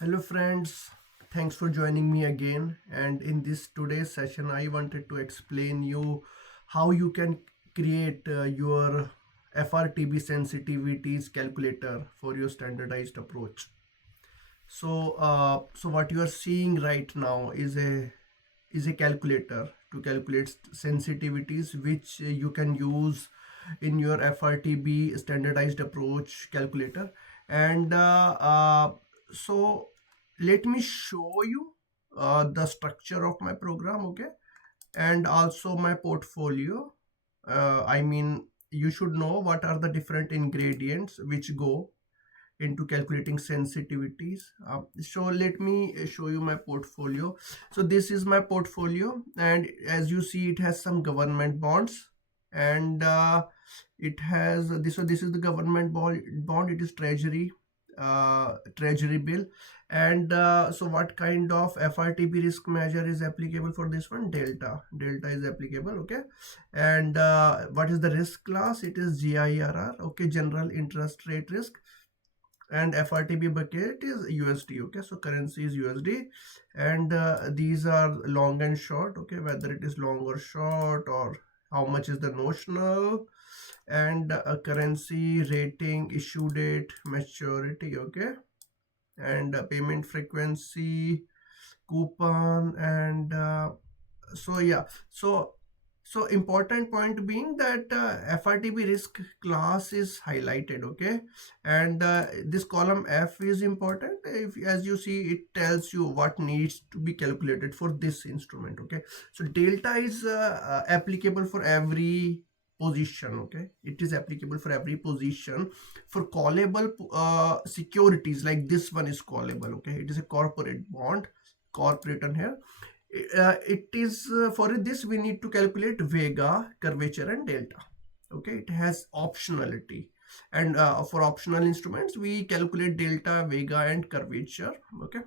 Hello friends, thanks for joining me again. And in this today's session, I wanted to explain you how you can create your FRTB sensitivities calculator for your standardized approach. So what you are seeing right now is a calculator to calculate sensitivities, which you can use in your FRTB standardized approach calculator. And let me show you the structure of my program, okay, and also my portfolio. I mean, you should know what are the different ingredients which go into calculating sensitivities. So let me show you my portfolio. So this is my portfolio, and as you see, it has some government bonds, and it has this. So this is the government bond. It is treasury bill. And so what kind of FRTB risk measure is applicable for this one? Delta is applicable, okay. And what is the risk class? It is GIRR, okay, general interest rate risk. And FRTB bucket is USD, okay. So currency is USD, and these are long and short, okay, whether it is long or short, or how much is the notional, and currency, rating, issue date, maturity, okay, and payment frequency, coupon, and so yeah. So important point being that FRTB risk class is highlighted, okay, and this column F is important. If, as you see, it tells you what needs to be calculated for this instrument, okay. So delta is applicable for every position, okay. It is applicable for every position. For callable securities, like this one is callable, okay. It is a corporate bond, corp written here. It is for this we need to calculate vega, curvature, and delta, okay. It has optionality, and for optional instruments we calculate delta, vega, and curvature, okay.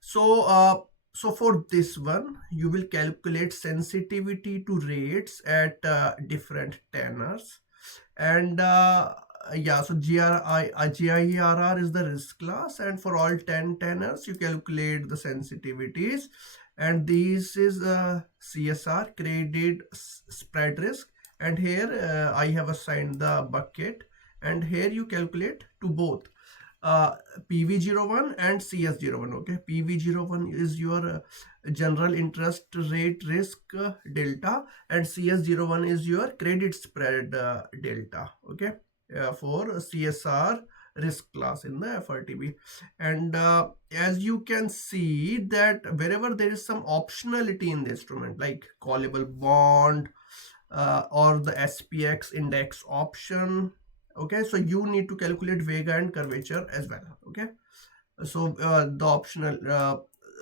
So for this one you will calculate sensitivity to rates at different tenors. And yeah, so GIRR is the risk class, and for all 10 tenors you calculate the sensitivities. And this is CSR, credit spread risk. And here I have assigned the bucket, and here you calculate to both uh, PV01 and CS01, okay. PV01 is your general interest rate risk delta, and CS01 is your credit spread delta, okay, for CSR risk class in the FRTB. And as you can see that wherever there is some optionality in the instrument, like callable bond or the SPX index option, okay, so you need to calculate vega and curvature as well, okay. So the optional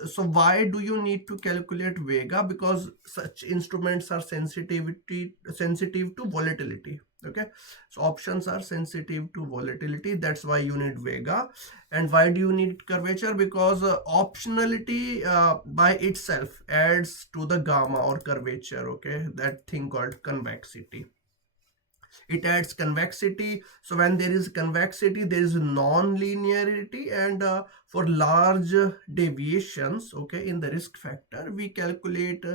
so why do you need to calculate vega? Because such instruments are sensitive to volatility, okay. So options are sensitive to volatility, that's why you need vega. And why do you need curvature? Because optionality by itself adds to the gamma or curvature, okay, that thing called convexity. It adds convexity. So when there is convexity, there is non-linearity. And for large deviations, okay, in the risk factor, we calculate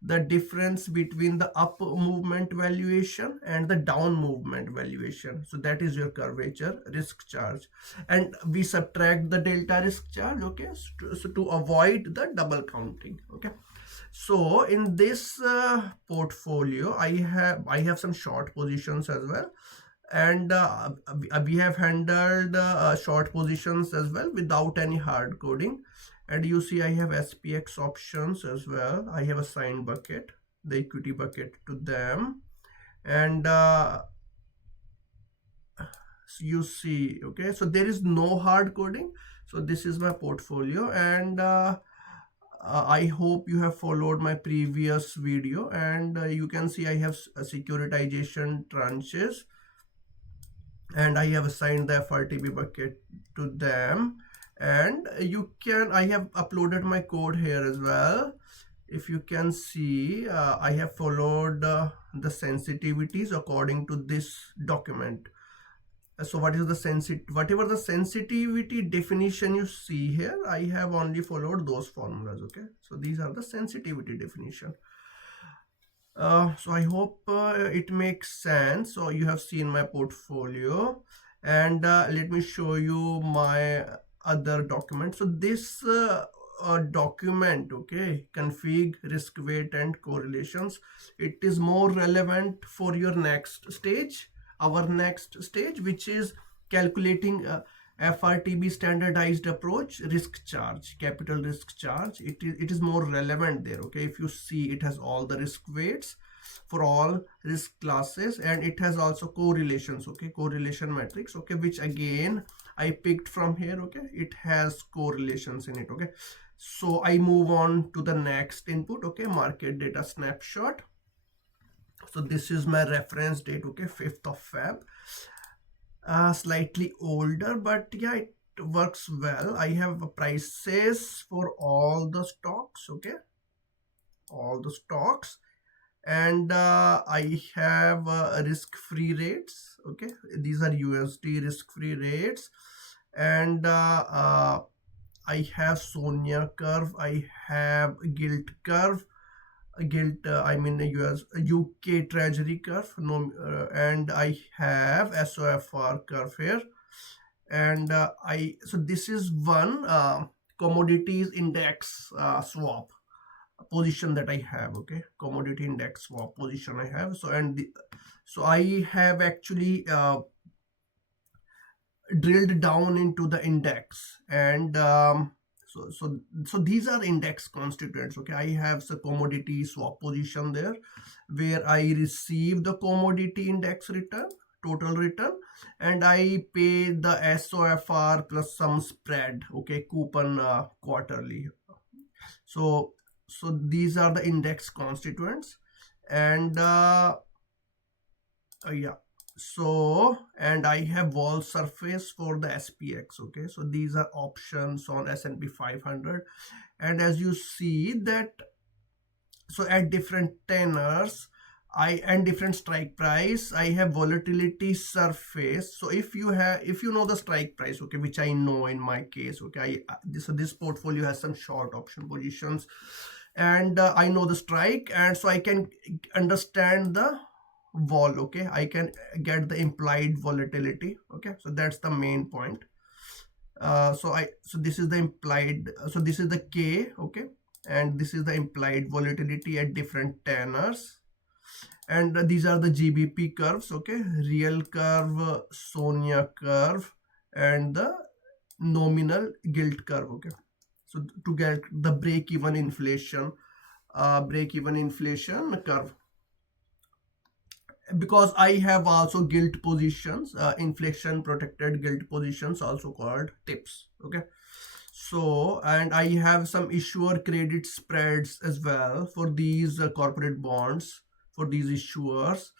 the difference between the up movement valuation and the down movement valuation. So that is your curvature risk charge, and we subtract the delta risk charge, okay, so to avoid the double counting, okay. So in this portfolio, I have some short positions as well, and we have handled short positions as well without any hard coding. And you see I have SPX options as well. I have assigned bucket, the equity bucket, to them. And you see, okay, so there is no hard coding. So this is my portfolio, and I hope you have followed my previous video. And you can see I have securitization tranches, and I have assigned the FRTB bucket to them. And I have uploaded my code here as well. If you can see, I have followed the sensitivities according to this document. So what is the whatever the sensitivity definition you see here, I have only followed those formulas. Okay, so these are the sensitivity definition. So I hope it makes sense. So you have seen my portfolio, and let me show you my other document. So this document, okay, config, risk weight and correlations, it is more relevant for your next stage, our next stage, which is calculating FRTB standardized approach risk charge, capital risk charge. It is more relevant there. Okay, if you see, it has all the risk weights for all risk classes, and it has also correlations. Okay, correlation matrix. Okay, which again I picked from here. Okay, it has correlations in it. Okay, so I move on to the next input. Okay, market data snapshot. So this is my reference date. Okay, 5th of Feb. Slightly older, but yeah, it works well. I have prices for all the stocks. Okay, all the stocks, and I have risk-free rates. Okay, these are USD risk-free rates, and I have SONIA curve, I have gilt curve, gilt I mean US UK treasury curve, no, and I have SOFR curve here, and so this is one commodities index swap position that I have. Okay, commodity index swap position I have. So so I have actually drilled down into the index, and so these are index constituents. Okay, I have the commodity swap position there, where I receive the commodity index return, total return, and I pay the SOFR plus some spread. Okay, coupon quarterly. So these are the index constituents, and yeah, so, and I have wall surface for the SPX. Okay, so these are options on S&P 500, and as you see that, so at different tenors and different strike price, I have volatility surface. So if you know the strike price, okay, which I know in my case. Okay, this portfolio has some short option positions, and I know the strike, and so I can understand the vol. Okay, I can get the implied volatility. Okay, so that's the main point. So this is the implied, so this is the K. Okay, and this is the implied volatility at different tenors, and these are the GBP curves. Okay, real curve, SONIA curve, and the nominal gilt curve. Okay, so to get the break-even inflation curve, because I have also gilt positions, inflation protected gilt positions, also called tips. Okay, so, and I have some issuer credit spreads as well for these corporate bonds, for these issuers,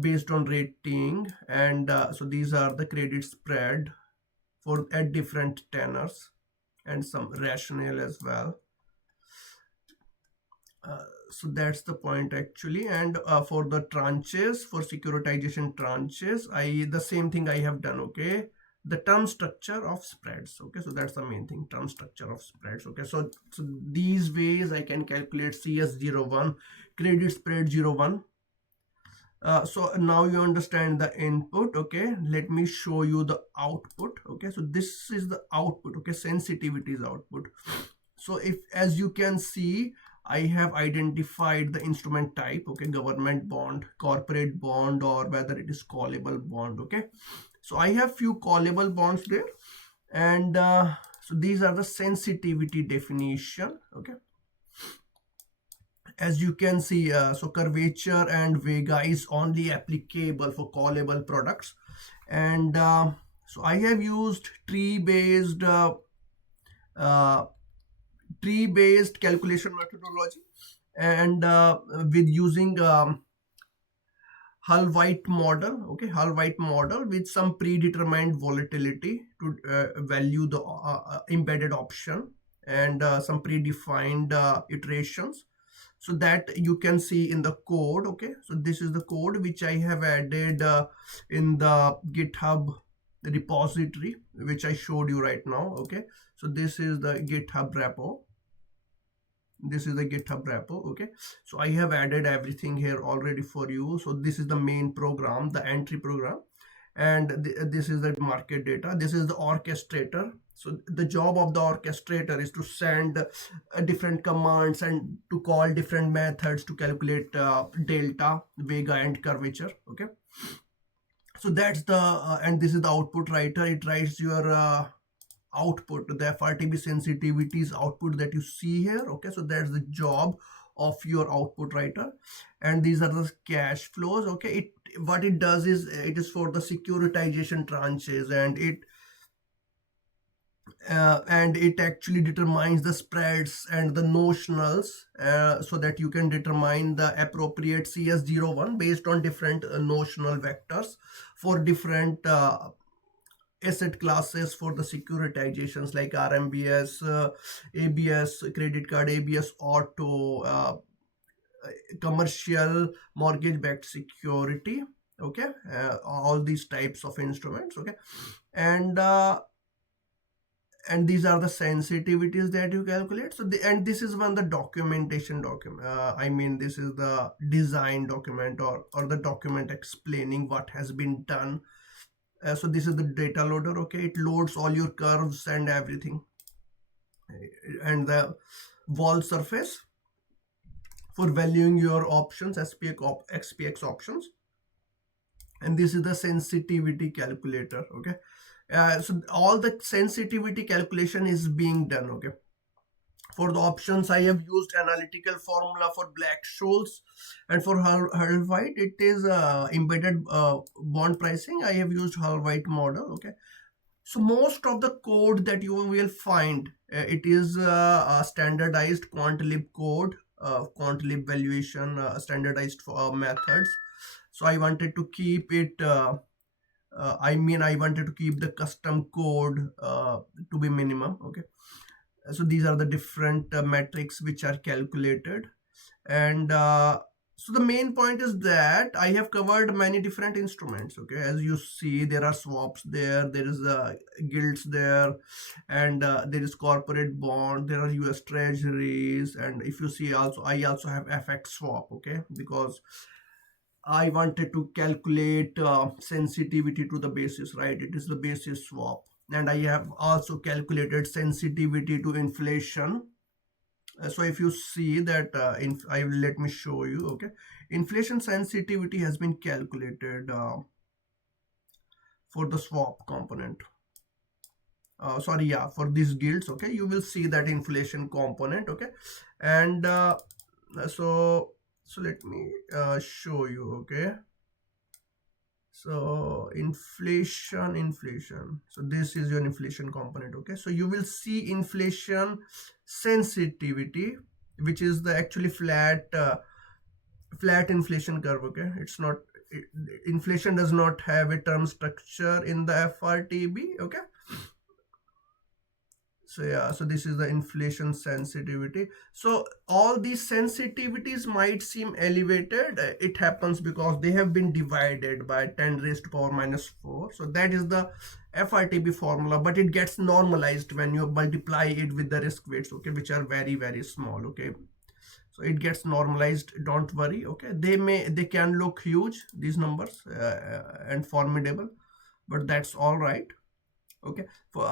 based on rating, and so these are the credit spread for at different tenors, and some rationale as well. So that's the point actually. And for the tranches, for securitization tranches, the same thing I have done. Okay, the term structure of spreads. Okay, so that's the main thing, term structure of spreads. Okay, so these ways I can calculate CS01, credit spread 01. So now you understand the input. Okay, let me show you the output. Okay, so this is the output. Okay, sensitivities output. So if, as you can see, I have identified the instrument type. Okay, government bond, corporate bond, or whether it is callable bond. Okay, so I have few callable bonds there, and so these are the sensitivity definition. Okay, as you can see, so curvature and vega is only applicable for callable products, and so I have used tree-based calculation methodology, and with using Hull White model. Okay, Hull White model with some predetermined volatility to value the embedded option, and some predefined iterations, so that you can see in the code. Okay, so this is the code which I have added in the GitHub repository which I showed you right now. Okay, so this is the GitHub repo. This is the GitHub repo. Okay, so I have added everything here already for you. So this is the main program, the entry program, and this is the market data. This is the orchestrator. So the job of the orchestrator is to send different commands and to call different methods to calculate delta, vega, and curvature. Okay, so that's the and this is the output writer. It writes your output, the FRTB sensitivities output that you see here. Okay, so that's the job of your output writer, and these are the cash flows. Okay, it what it does is it is for the securitization tranches, and it actually determines the spreads and the notionals, so that you can determine the appropriate CS01 based on different notional vectors for different asset classes for the securitizations like RMBS, ABS, credit card, ABS auto, commercial mortgage backed security. Okay, all these types of instruments. Okay, and these are the sensitivities that you calculate. So and this is one the documentation document, I mean this is the design document, or the document explaining what has been done. So this is the data loader. Okay, it loads all your curves and everything, and the wall surface for valuing your options, SPX options, and this is the sensitivity calculator. Okay, so all the sensitivity calculation is being done. Okay, for the options I have used analytical formula for Black-Scholes, and for Hurwitz it is embedded bond pricing. I have used Hurwitz model. Okay, so most of the code that you will find, it is standardized quant-lib code, quant-lib valuation, standardized methods. So I wanted to keep it I wanted to keep the custom code to be minimum. Okay, so these are the different metrics which are calculated, and so the main point is that I have covered many different instruments. Okay, as you see, there are swaps there, there is gilts there, and there is corporate bond, there are US treasuries, and if you see also, I also have FX swap. Okay, because I wanted to calculate sensitivity to the basis, right? It is the basis swap. And I have also calculated sensitivity to inflation. So if you see that, let me show you. Okay, inflation sensitivity has been calculated for the swap component. Sorry, yeah, for these gilts. Okay, you will see that inflation component. Okay, and so let me show you. Okay, so inflation, so this is your inflation component. Okay, so you will see inflation sensitivity, which is the actually flat inflation curve. Okay, it's not inflation does not have a term structure in the FRTB. Okay, so yeah, so this is the inflation sensitivity. So all these sensitivities might seem elevated. It happens because they have been divided by 10 raised to power minus 4. So that is the FRTB formula, but it gets normalized when you multiply it with the risk weights. Okay, which are very, very small. Okay, so it gets normalized, don't worry. Okay, they can look huge, these numbers, and formidable, but that's all right. Okay, for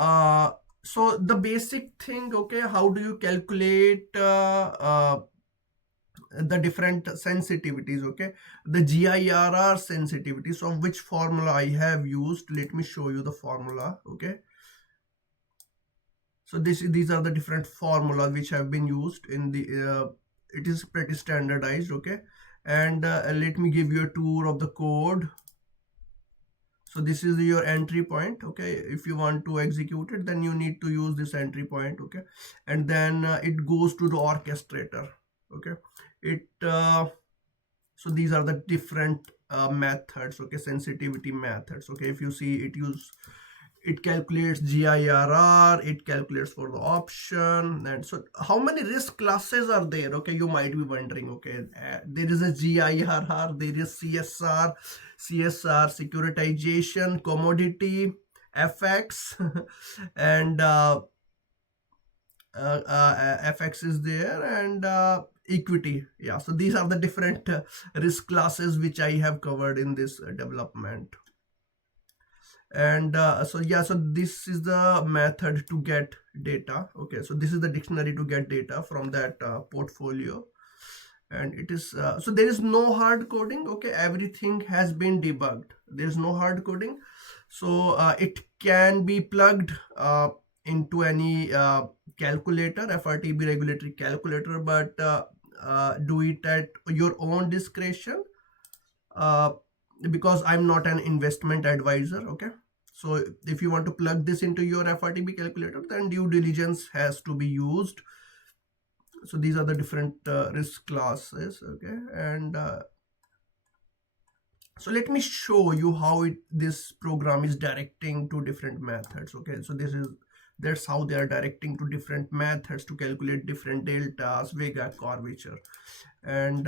so the basic thing. Okay, how do you calculate the different sensitivities? Okay, the GIRR sensitivity. So which formula I have used, let me show you the formula. Okay, so these are the different formulas which have been used in the it is pretty standardized. Okay, and let me give you a tour of the code. So this is your entry point. Okay, if you want to execute it, then you need to use this entry point. Okay, and then it goes to the orchestrator. Okay, it so these are the different methods. Okay, sensitivity methods. Okay, if you see, it calculates GIRR, it calculates for the option. And so how many risk classes are there? Okay, you might be wondering. Okay, there is a GIRR, there is CSR, securitization, commodity, FX and FX is there, and equity. Yeah, so these are the different risk classes which I have covered in this development. And so yeah, so this is the method to get data. Okay, so this is the dictionary to get data from that portfolio. And it is so there is no hard coding. Okay, everything has been debugged. There is no hard coding, so it can be plugged into any calculator, FRTB regulatory calculator, but do it at your own discretion, uh, because I'm not an investment advisor. Okay, so if you want to plug this into your FRTB calculator, then due diligence has to be used. So these are the different risk classes. Okay, and so let me show you how this program is directing to different methods. Okay, so that's how they are directing to different methods to calculate different deltas, vega, curvature. And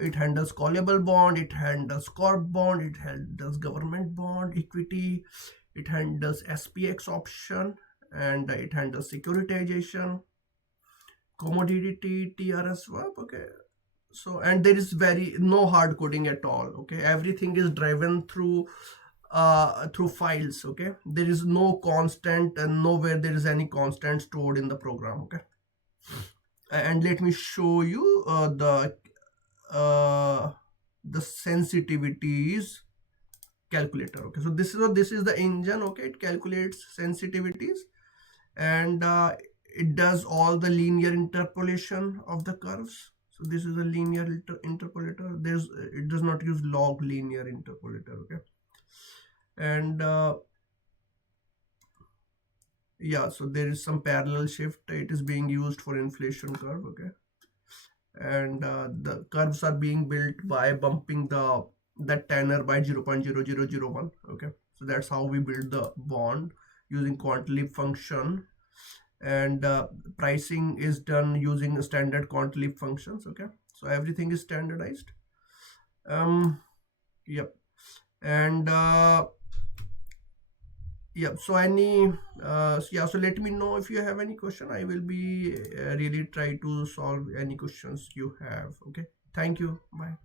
it handles callable bond, it handles corp bond, it handles government bond, equity, it handles SPX option, and it handles securitization, commodity, TRS swap. Okay, so and there is no hard coding at all. Okay, everything is driven through files. Okay, there is no constant, and nowhere there is any constant stored in the program. Okay, and let me show you uh, the sensitivities calculator. Okay, so this is the engine. Okay, it calculates sensitivities, and it does all the linear interpolation of the curves. So this is a linear interpolator. It does not use log linear interpolator. Okay, and yeah, so there is some parallel shift. It is being used for inflation curve. Okay, and the curves are being built by bumping the tenor by 0.0001. Okay, so that's how we build the bond using quantile function, and pricing is done using standard quantile functions. Okay, so everything is standardized. Yep. And yep, so yeah, so let me know if you have any question. I will be really try to solve any questions you have. Okay, thank you, bye.